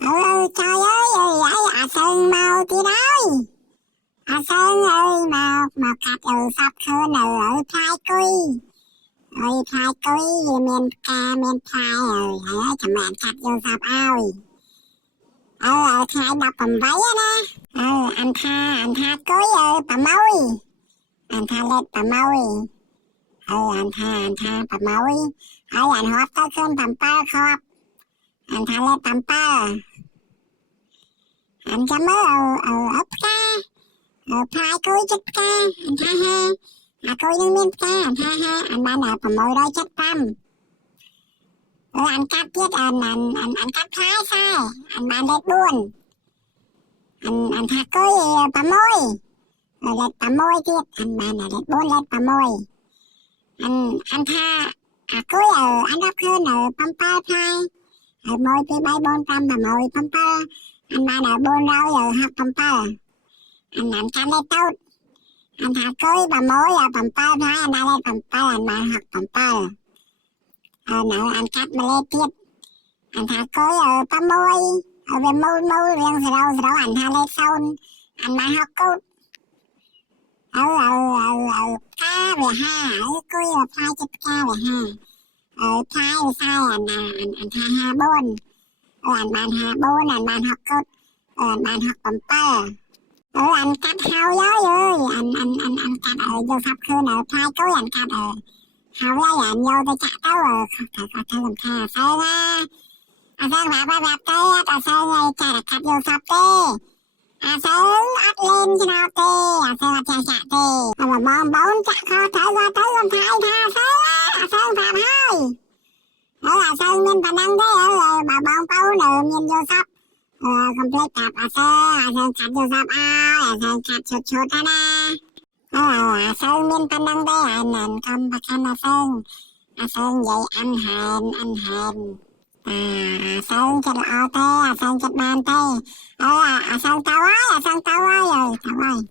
Trời ơi vậy Sơn mau tí đói Sơn ơi một cặp sắp hơn ở phai cùi ơi phai cùi miền ca miền phai chồng bạn cặp sắp ơi khai đọc cầm váy á anh tha cùi bà môi anh tha lên bà môi anh tha bà môi anh hóp tới khơn tầm ba khóc anh tha lên tầm ba anh chấm ấp ca phai cùi chết ca anh tha ha cùi nhưng miên ca anh tha ha anh ban bà môi đôi chết tâm anh cắt tiết anh cắt phái sai anh ban lên buồn anh tha cùi bà môi lên bà môi tiết anh ban lên buồn lên bà môi anh tha cùi anh đắp hơn băm pa phai môi pi bay bon trăm bà môi băm pa anh ban buồn đâu học băm pa anh cắt lên tốt anh thả cùi bà môi băm pa phai anh ban lên băm pa anh ban học băm pa nợ anh cắt mà lên tiết anh thả cối băm môi về môi riêng rồi anh thả lên sôn anh ban học cốt ca về ha cối phai chết ca về ha phai sai anh thả ha bôn anh ban ha bôn anh ban học cốt anh ban học băm pa anh cắt hao gió ơi anh cắt vô sắp khơi phai cối anh cắt hao gió anh vô tới chặt đâu có thấy làm tha sơn á sơn phải tới sơn ơi chặt cắt vô sắp tê sơn ắt lên cho nào tê sơn chặt tê mà bom bốn chặt kho tới làm thay tha sơn phạm hơi sơn nên bà năng thế bà bom bốn nhìn vô sắp complete tạp sơn chặt vô sắp sơn chặt chốt ra nè sơn nên bà năng thế anh không bà khăn sơn sơn vậy anh hèn sơn chết là tê sơn chết ban tê sơn tao ơi